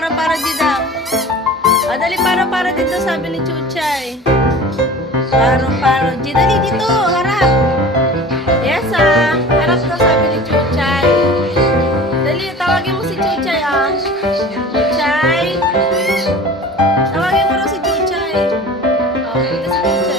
para para di daw. Ah, dali para para dito sabi ni Chuchay. Para para di dali dito harap. Yes ah, harap daw sabi ni Chuchay. Dali tawagin mo si Chuchay ah. Chuchay. Tawagin mo raw si Chuchay. Oh, okay, ito si Chuchay.